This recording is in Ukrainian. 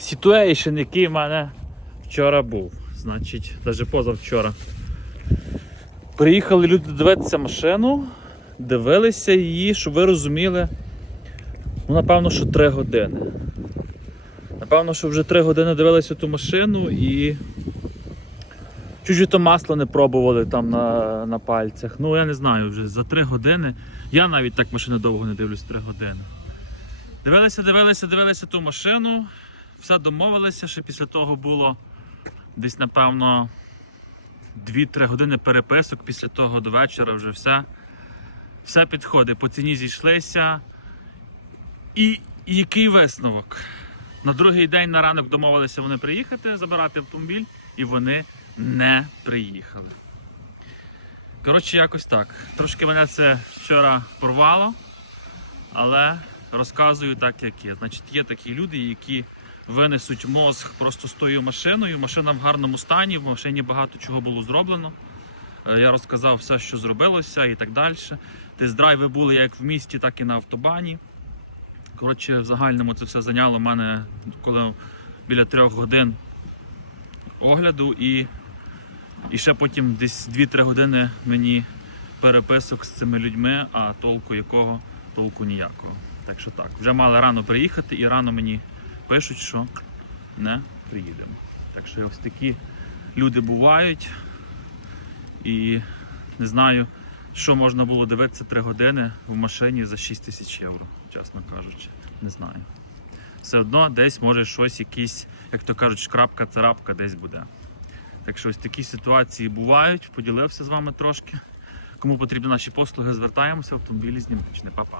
ситуейшн, який в мене вчора був. Значить, навіть позавчора. Приїхали люди дивитися машину, дивилися її, щоб ви розуміли. Ну, напевно, що 3 години. Напевно, що вже 3 години дивилися ту машину і. Чуть-чуть масло не пробували там на, на пальцях. Ну, я не знаю, вже за 3 години. Я навіть так машину довго не дивлюсь 3 години. Дивилися, дивилися, дивилися ту машину, все домовилися, ще після того було десь, напевно, 2-3 години переписок, після того до вечора вже все. Все підходить, по ціні зійшлися. І який висновок? На другий день на ранок домовилися вони приїхати, забирати автомобіль, і вони не приїхали. Коротше, якось так. Трошки мене це вчора порвало, але розказую так, як є. Значить, є такі люди, які винесуть мозг просто з тою машиною. Машина в гарному стані, в машині багато чого було зроблено. Е, Я розказав все, що зробилося і так далі. Тест-драйви були як в місті, так і на автобані. Коротше, в загальному це все зайняло в мене коли біля трьох годин огляду і, і ще потім десь 2-3 години мені переписок з цими людьми, а толку якого, толку ніякого. Так що так, вже мали рано приїхати і рано мені пишуть, що не приїдемо. Так що ось такі люди бувають і не знаю, що можна було дивитися 3 години в машині за 6 тисяч євро, чесно кажучи. Не знаю. Все одно десь може щось, якийсь, як то кажуть, шкрапка, царапка десь буде. Так що ось такі ситуації бувають. Поділився з вами трошки. Кому потрібні наші послуги, звертаємося, автомобілі з Німеччини. Па-па.